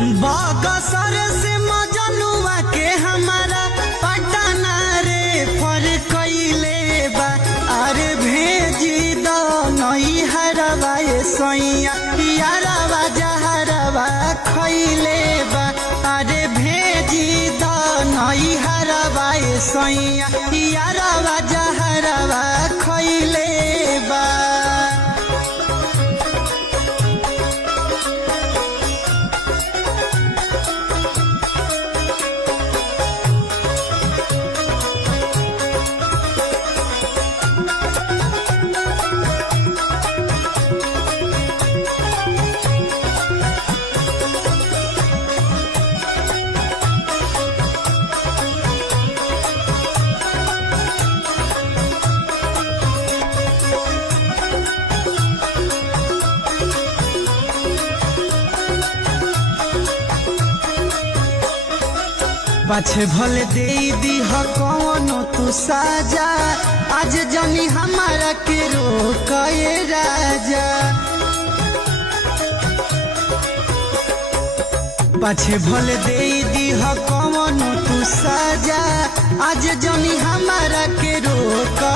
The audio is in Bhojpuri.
बगसर से मजनुआ के हमारा पटना रे फर कइले बा। अरे भेजी दो नई हरवा सैया यारवा जहरवा खइले बा। अरे भेजी दो नई हरवा सैया यारवा जहरवा खइले बा। पाछे भले दे दीह कौनो तू साजा, आज जनी हमारा के रोके राजा। पाछे भले दे दीह कौनो तू साजा, आज जनी हमारा के रोके